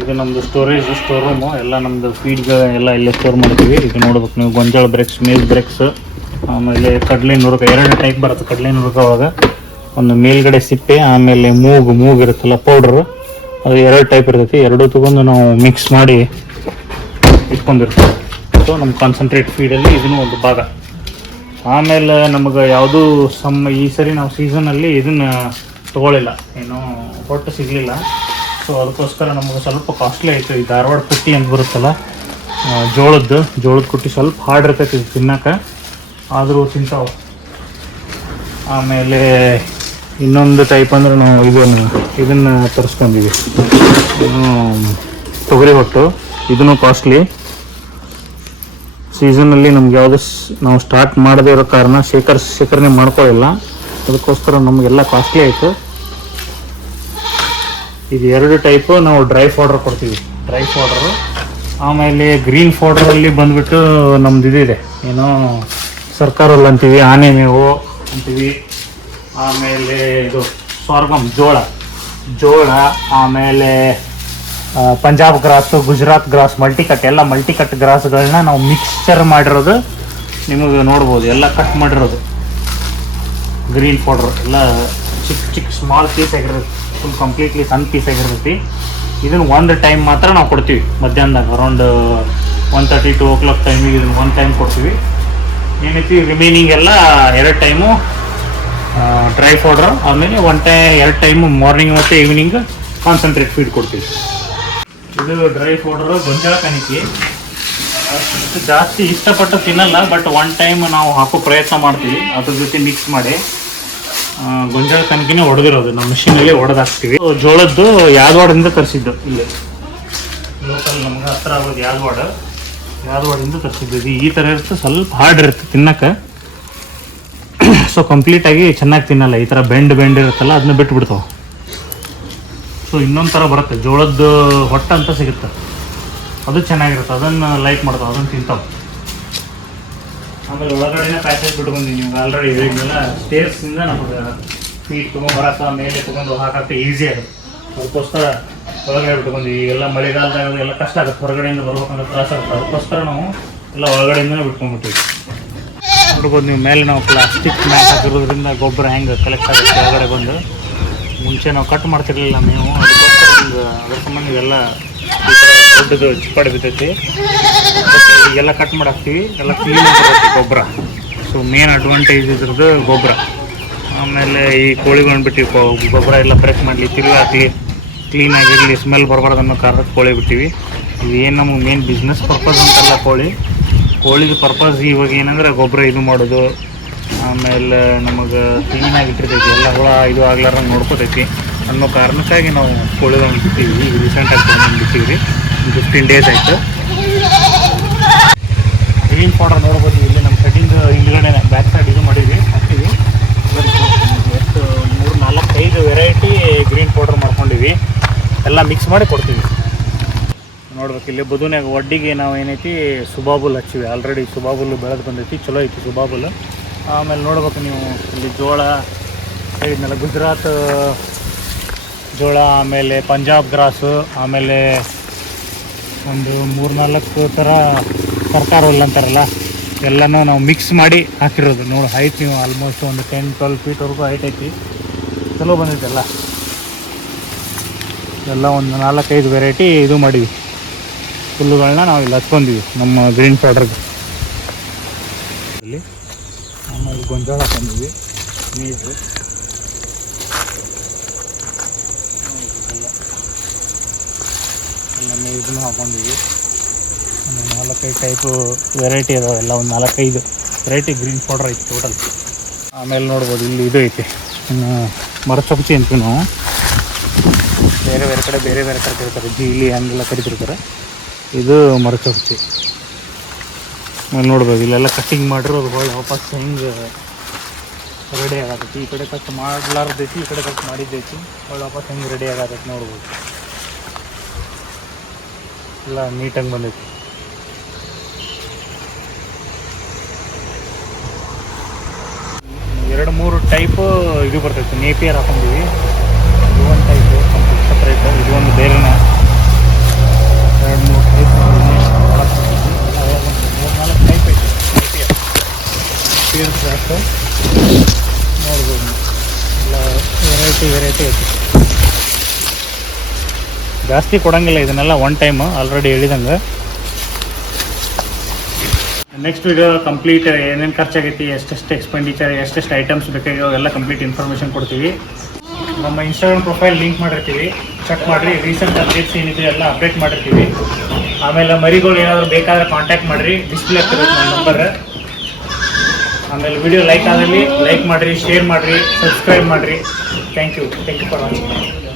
ಇದು ನಮ್ಮದು store room. ಎಲ್ಲ ನಮ್ಮದು ಫೀಡ್ಗಳು ಎಲ್ಲ ಇಲ್ಲೇ ಸ್ಟೋರ್ ಮಾಡ್ತೀವಿ. ಇದು ನೋಡ್ಬೇಕು ನೀವು, ಗೊಂಜಾಳ ಬ್ರೇಕ್ಸ್, ಮೇಲ್ ಬ್ರೇಕ್ಸ್, ಆಮೇಲೆ ಕಡಲೆ ನುರುಗ 2 ಟೈಪ್ ಬರುತ್ತೆ. ಕಡಲೆ ನುರುಗ ಒಳಗೆ ಒಂದು ಮೇಲ್ಗಡೆ ಸಿಪ್ಪೆ, ಆಮೇಲೆ ಮೂಗು ಇರುತ್ತಲ್ಲ ಪೌಡ್ರು, ಅದು 2 ಟೈಪ್ ಇರ್ತೈತಿ. 2 ತಗೊಂಡು ನಾವು ಮಿಕ್ಸ್ ಮಾಡಿ ಇಟ್ಕೊಂಡಿರ್ತೀವಿ. ಸೊ ನಮ್ಮ ಕಾನ್ಸಂಟ್ರೇಟ್ ಫೀಡಲ್ಲಿ ಇದನ್ನು ಒಂದು ಭಾಗ. ಆಮೇಲೆ ನಮಗೆ ಯಾವುದೂ ಈ ಸರಿ ನಾವು ಸೀಸನಲ್ಲಿ ಇದನ್ನು ತೊಗೊಳ್ಳಿಲ್ಲ, ಏನೋ ಹೊಟ್ಟು ಸಿಗಲಿಲ್ಲ. ಸೊ ಅದಕ್ಕೋಸ್ಕರ ನಮಗೆ ಸ್ವಲ್ಪ ಕಾಸ್ಟ್ಲಿ ಆಯಿತು. ಈ ಧಾರವಾಡ ಕುಟ್ಟಿ ಅಂತ ಬರುತ್ತಲ್ಲ, ಜೋಳದ ಕುಟ್ಟಿ ಸ್ವಲ್ಪ ಹಾರ್ಡ್ ಇರ್ತೈತಿ ಇದು ತಿನ್ನೋಕೆ, ಆದರೂ ತಿಂತಾವೆ. ಆಮೇಲೆ ಇನ್ನೊಂದು ಟೈಪ್ ಅಂದ್ರೆ ನಾವು ಇದನ್ನು ತರಿಸ್ಕೊಂಡಿವಿ, ತೊಗರಿ ಹೊಟ್ಟು. ಇದನ್ನು ಕಾಸ್ಟ್ಲಿ. ಸೀಸನಲ್ಲಿ ನಮ್ಗೆ ಯಾವುದೇ ನಾವು ಸ್ಟಾರ್ಟ್ ಮಾಡದೇ ಇರೋ ಕಾರಣ ಶೇಖರಣೆ ಮಾಡ್ಕೊಳ್ಳಿಲ್ಲ, ಅದಕ್ಕೋಸ್ಕರ ನಮಗೆಲ್ಲ ಕಾಸ್ಟ್ಲಿ ಆಯಿತು. ಇದು 2 ಟೈಪು ನಾವು ಡ್ರೈ ಪೌಡ್ರ್ ಕೊಡ್ತೀವಿ, ಡ್ರೈ ಪೌಡ್ರು. ಆಮೇಲೆ ಗ್ರೀನ್ ಪೌಡ್ರಲ್ಲಿ ಬಂದುಬಿಟ್ಟು ನಮ್ದು ಇದಿದೆ, ಏನೋ ಸರ್ಕಾರಲ್ಲ ಅಂತೀವಿ, ಆನೆ ಮೇವು ಅಂತೀವಿ. ಆಮೇಲೆ ಇದು ಸಾರ್ಗಮ್, ಜೋಳ, ಆಮೇಲೆ Punjab grass, Gujarat grass, multicut, ಎಲ್ಲ ಮಲ್ಟಿಕಟ್ ಗ್ರಾಸ್ಗಳನ್ನ ನಾವು ಮಿಕ್ಸ್ಚರ್ ಮಾಡಿರೋದು ನಿಮಗೆ ನೋಡ್ಬೋದು. ಎಲ್ಲ ಕಟ್ ಮಾಡಿರೋದು ಗ್ರೀನ್ ಪೌಡ್ರು, ಎಲ್ಲ ಚಿಕ್ಕ ಸ್ಮಾಲ್ ಪೀಸ್ ಆಗಿರ್ತೈತಿ, ಫುಲ್ ಕಂಪ್ಲೀಟ್ಲಿ ಸಣ್ಣ ಪೀಸ್ ಆಗಿರ್ತೈತಿ. ಇದನ್ನು 1 ಟೈಮ್ ಮಾತ್ರ ನಾವು ಕೊಡ್ತೀವಿ, ಮಧ್ಯಾಹ್ನದಾಗ ಅರೌಂಡ್ 1:30 2 o'clock ಟೈಮಿಗೆ ಇದನ್ನು 1 ಟೈಮ್ ಕೊಡ್ತೀವಿ. ಏನೈತಿ ರಿಮೈನಿಂಗ್ ಎಲ್ಲ 2 ಟೈಮು ಡ್ರೈ ಪೌಡ್ರು, ಆಮೇಲೆ 2 ಟೈಮು ಮಾರ್ನಿಂಗ್ ಮತ್ತು ಈವ್ನಿಂಗ್ ಕಾನ್ಸಂಟ್ರೇಟ್ ಫೀಡ್ ಕೊಡ್ತೀವಿ. ಇದು ಡ್ರೈ ಪೌಡ್ರು ಗೊಂಜಾಳ ಕಣಿಕೆ. ಅಷ್ಟು ಜಾಸ್ತಿ ಇಷ್ಟಪಟ್ಟು ತಿನ್ನಲ್ಲ, ಬಟ್ 1 ಟೈಮ್ ನಾವು ಹಾಕೋ ಪ್ರಯತ್ನ ಮಾಡ್ತೀವಿ ಅದ್ರ ಜೊತೆ ಮಿಕ್ಸ್ ಮಾಡಿ. ಗೊಂಜಾಳ ಕಣಕಿನೇ ಹೊಡೆದಿರೋದು, ನಮ್ಮ ಮಿಷಿನಲ್ಲಿ ಹೊಡೆದಾಕ್ತೀವಿ. ಜೋಳದ್ದು ಯಾದವಾಡದಿಂದ ತರಿಸಿದ್ದು, ಇಲ್ಲಿ ಲೋಕಲ್ ನಮ್ಗೆ ಹತ್ರ ಆಗೋದು ಯಾದವಾಡದಿಂದ ತರಿಸಿದ್ದು. ಇದು ಈ ಥರ ಇರುತ್ತೆ, ಸ್ವಲ್ಪ ಹಾರ್ಡ್ ಇರುತ್ತೆ ತಿನ್ನಕ್ಕೆ. ಸೊ ಕಂಪ್ಲೀಟಾಗಿ ಚೆನ್ನಾಗಿ ತಿನ್ನಲ್ಲ, ಈ ಥರ ಬೆಂಡ್ ಇರುತ್ತಲ್ಲ ಅದನ್ನ ಬಿಟ್ಬಿಡ್ತಾವೆ. ಸೊ ಇನ್ನೊಂದು ಥರ ಬರುತ್ತೆ, ಜೋಳದ್ದು ಹೊಟ್ಟೆ ಅಂತ ಸಿಗುತ್ತೆ, ಅದು ಚೆನ್ನಾಗಿರುತ್ತೆ, ಅದನ್ನು ಲೈಕ್ ಮಾಡ್ತಾವೆ, ಅದನ್ನು ತಿಂತಾವೆ. ಆಮೇಲೆ ಒಳಗಡೆನೇ ಪ್ಯಾಕೇಜ್ ಬಿಟ್ಕೊಂಡಿವಿ. ನಿಮ್ಗೆ ಆಲ್ರೆಡಿ ಹೇಳಿದ್ಮೇಲೆ ಸ್ಟೇರ್ಸಿಂದ ನಮಗೆ ಫೀಟ್ ತೊಗೊಂಬರಕ್ಕೆ, ಮೇಲೆ ತೊಗೊಂಡು ಹಾಕಕ್ಕೆ ಈಸಿ ಆಗುತ್ತೆ. ಅದಕ್ಕೋಸ್ಕರ ಒಳಗಡೆ ಬಿಟ್ಕೊಂಡಿವಿ. ಈಗೆಲ್ಲ ಮಳೆಗಾಲದಾಗ ಎಲ್ಲ ಕಷ್ಟ ಆಗುತ್ತೆ, ಹೊರಗಡೆಯಿಂದ ಬರ್ಬೇಕಂದ್ರೆ ತ್ರಾಸ ಆಗುತ್ತೆ. ಅದಕ್ಕೋಸ್ಕರ ನಾವು ಎಲ್ಲ ಒಳಗಡೆಯಿಂದನೇ ಬಿಟ್ಕೊಂಡ್ಬಿಟ್ಟಿವಿ. ನೋಡ್ಬೋದು ನೀವು, ಮೇಲೆ ನಾವು ಪ್ಲಾಸ್ಟಿಕ್ ಮ್ಯಾಕ್ ಹಾಕಿರೋದ್ರಿಂದ ಗೊಬ್ಬರ ಹೆಂಗೆ ಕಲೆಕ್ಟ್ ಆಗುತ್ತೆ ಒಳಗಡೆ ಬಂದು. ಮುಂಚೆ ನಾವು ಕಟ್ ಮಾಡ್ತಿರ್ಲಿಲ್ಲ ಮೇವು, ಅದಕ್ಕೋಸ್ಕರ ಅದ್ರ ಸಂಬಂಧ ಇವೆಲ್ಲ ಈ ಥರ ದೊಡ್ಡದು ಚಿಪ್ಪಾಡಿ ಬಿದ್ದೈತಿ. ಈಗೆಲ್ಲ ಕಟ್ ಮಾಡಿ ಹಾಕ್ತೀವಿ, ಎಲ್ಲ ಕ್ಲೀನ್ ಆಗಿರುತ್ತೆ ಗೊಬ್ಬರ. ಸೊ ಮೇನ್ ಅಡ್ವಾಂಟೇಜ್ ಇದ್ರದ್ದು ಗೊಬ್ಬರ. ಆಮೇಲೆ ಈ ಕೋಳಿಗಳನ್ನ ಬಿಟ್ಟು ಗೊಬ್ಬರ ಎಲ್ಲ ಬ್ರೇಕ್ ಮಾಡಲಿ, ತಿರುಗಾಕಲಿ, ಕ್ಲೀನಾಗಿರಲಿ, ಸ್ಮೆಲ್ ಬರಬಾರ್ದು ಅನ್ನೋ ಕಾರಣಕ್ಕೆ ಕೋಳಿ ಬಿಟ್ಟಿವಿ. ಇದೇನು ನಮಗೆ ಮೇನ್ ಬಿಸ್ನೆಸ್ ಪರ್ಪಸ್ ಅಂತಲ್ಲ, ಕೋಳಿದು ಪರ್ಪಸ್ ಇವಾಗ ಏನಂದ್ರೆ ಗೊಬ್ಬರ ಇದು ಮಾಡೋದು, ಆಮೇಲೆ ನಮಗೆ ಕ್ಲೀನಾಗಿಟ್ಟಿರ್ತೈತಿ, ಎಲ್ಲ ಹುಳ ಇದು ಆಗ್ಲಾರಂಗೆ ನೋಡ್ಕೋತೈತಿ ಅನ್ನೋ ಕಾರಣಕ್ಕಾಗಿ ನಾವು ಕೋಳಿಗಳನ್ನ ಬಿಟ್ಟಿವಿ. ಈಗ ರೀಸೆಂಟಾಗಿ ತೊಗೊಂಡು ಬಿಟ್ಟಿವಿ ರೀ, 15 days ಆಯಿತು. ಗ್ರೀನ್ ಪೌಡರ್ ನೋಡ್ಬೋದು, ಇಲ್ಲಿ ನಮ್ಮ ಸೆಟ್ಟಿಂಗ್ ಹಿಂದ್ಗಡೆ ಬ್ಯಾಕ್ ಸೈಡ್ ಇದು ಮಾಡಿದ್ವಿ, ಹಾಕ್ತೀವಿ. ಎಷ್ಟು 3-4-5 ವೆರೈಟಿ ಗ್ರೀನ್ ಪೌಡರ್ ಮಾಡ್ಕೊಂಡಿವಿ, ಎಲ್ಲ ಮಿಕ್ಸ್ ಮಾಡಿ ಕೊಡ್ತೀವಿ. ನೋಡ್ಬೇಕು, ಇಲ್ಲಿ ಬದುನ್ಯಾಗ ಒಡ್ಡಿಗೆ ನಾವು ಏನೈತಿ ಸುಬಾಬುಲ್ ಹಚ್ಚಿವಿ. ಆಲ್ರೆಡಿ ಸುಬಾಬುಲ್ ಬೆಳೆದು ಬಂದೈತಿ, ಚಲೋ ಐತಿ ಸುಬಾಬುಲ್. ಆಮೇಲೆ ನೋಡ್ಬೇಕು ನೀವು, ಇಲ್ಲಿ ಜೋಳ ಹೇಳಿದ್ನಲ್ಲ, ಗುಜರಾತ್ ಜೋಳ, ಆಮೇಲೆ ಪಂಜಾಬ್ ಗ್ರಾಸು, ಆಮೇಲೆ ಒಂದು 3-4 ಥರ ಸರ್ಕಾರ ಹುಲ್ಲು ಅಂತಾರಲ್ಲ, ಎಲ್ಲನೂ ನಾವು ಮಿಕ್ಸ್ ಮಾಡಿ ಹಾಕಿರೋದು. ನೋಡಿ ಹೈಟ್ ನೀವು ಆಲ್ಮೋಸ್ಟ್ ಒಂದು 10-12 ಫೀಟ್ವರೆಗೂ ಹೈಟ್ ಐತಿ, ಚಲೋ ಬಂದೈತೆ ಎಲ್ಲ ಒಂದು 4-5 ವೆರೈಟಿ ಇದು ಮಾಡಿವಿ ಹುಲ್ಲುಗಳನ್ನ ನಾವು ಇಲ್ಲಿ ಹಚ್ಕೊಂಡಿವಿ ನಮ್ಮ ಗ್ರೀನ್ ಪೌಡರ್ಗೆ. ಆಮೇಲೆ ಗೊಂಜಾಳ ಹಾಕೊಂಡಿವಿ, ನೀರು ಎಲ್ಲ ಇದನ್ನು ಹಾಕೊಂಡಿವಿ. ಒಂದು 4-5 ಟೈಪು ವೆರೈಟಿ ಅದಾವೆ, ಎಲ್ಲ ಒಂದು 4-5 ವೆರೈಟಿ ಗ್ರೀನ್ ಪೌಡರ್ ಐತಿ ಟೋಟಲ್. ಆಮೇಲೆ ನೋಡ್ಬೋದು ಇಲ್ಲಿ ಇದು ಐತಿ, ಇನ್ನು ಮರಚೊಕ್ಚಿ ಅಂತೀವಿ ನಾವು, ಬೇರೆ ಕಡೆ ಕರಿತಾರೆ, ಜೀಲಿ ಹಂಗೆಲ್ಲ ಕರಿತಿರ್ತಾರೆ. ಇದು ಮರಚೊಕ್ಚಿ. ಆಮೇಲೆ ನೋಡ್ಬೋದು ಇಲ್ಲೆಲ್ಲ ಕಟ್ಟಿಂಗ್ ಮಾಡಿರೋದು ಒಳ್ಳೆ ವಾಪಸ್ ಹೆಂಗೆ ರೆಡಿ ಆಗತೈತಿ. ಈ ಕಡೆ ಕಟ್ ಮಾಡಲಾರ್ದೈತಿ, ಈ ಕಡೆ ಕಟ್ ಮಾಡಿದ್ದೈತಿ, ಒಳ್ಳೆ ವಾಪಸ್ ಹೆಂಗೆ ರೆಡಿ ಆಗತೈತಿ ನೋಡ್ಬೋದು. ಎಲ್ಲ ನೀಟಾಗಿ ಬಂದೈತಿ. ಎರಡು ಮೂರು ಟೈಪು ಇದು ಬರ್ತೈತೆ, ನೇಪಿಯರ್ ಹಾಕೊಂಡಿವಿ. ಇದು ಒಂದು ಟೈಪು ಕಂಪ್ಲೀಟ್ ಸಪ್ರೇಟ್, ಇದು ಒಂದು ಬೇರೆನೇ. ವೆರೈಟಿ ಐತಿ. ಜಾಸ್ತಿ ಕೊಡಂಗಿಲ್ಲ ಇದನ್ನೆಲ್ಲ ಒನ್ ಟೈಮ್ ಆಲ್ರೆಡಿ ಹೇಳಿದಂಗೆ. ನೆಕ್ಸ್ಟ್ ವಿಡಿಯೋ ಕಂಪ್ಲೀಟ್ ಏನೇನು ಖರ್ಚಾಗೈತಿ, ಎಷ್ಟೆಷ್ಟು ಎಕ್ಸ್ಪೆಂಡಿಚರ್, ಎಷ್ಟೆಷ್ಟು ಐಟಮ್ಸ್ ಬೇಕಾಗ್ಯಾವ ಎಲ್ಲ ಕಂಪ್ಲೀಟ್ ಇನ್ಫಾರ್ಮೇಷನ್ ಕೊಡ್ತೀವಿ. ನಮ್ಮ ಇನ್ಸ್ಟಾಗ್ರಾಮ್ ಪ್ರೊಫೈಲ್ ಲಿಂಕ್ ಮಾಡಿರ್ತೀವಿ, ಚೆಕ್ ಮಾಡಿರಿ. ರೀಸೆಂಟ್ ಅಪ್ಡೇಟ್ಸ್ ಏನಿದೆ ಎಲ್ಲ ಅಪ್ಡೇಟ್ ಮಾಡಿರ್ತೀವಿ. ಆಮೇಲೆ ಮರಿಗಳು ಏನಾದರೂ ಬೇಕಾದ್ರೆ ಕಾಂಟ್ಯಾಕ್ಟ್ ಮಾಡಿರಿ, ಡಿಸ್ಪ್ಲೇ ಆಗ್ತಿರುತ್ತೆ ನನ್ನ ನಂಬರ್. ಆಮೇಲೆ ವಿಡಿಯೋ ಲೈಕ್ ಆದಲ್ಲಿ ಲೈಕ್ ಮಾಡಿರಿ, ಶೇರ್ ಮಾಡಿರಿ, ಸಬ್ಸ್ಕ್ರೈಬ್ ಮಾಡಿರಿ. Thank you for watching.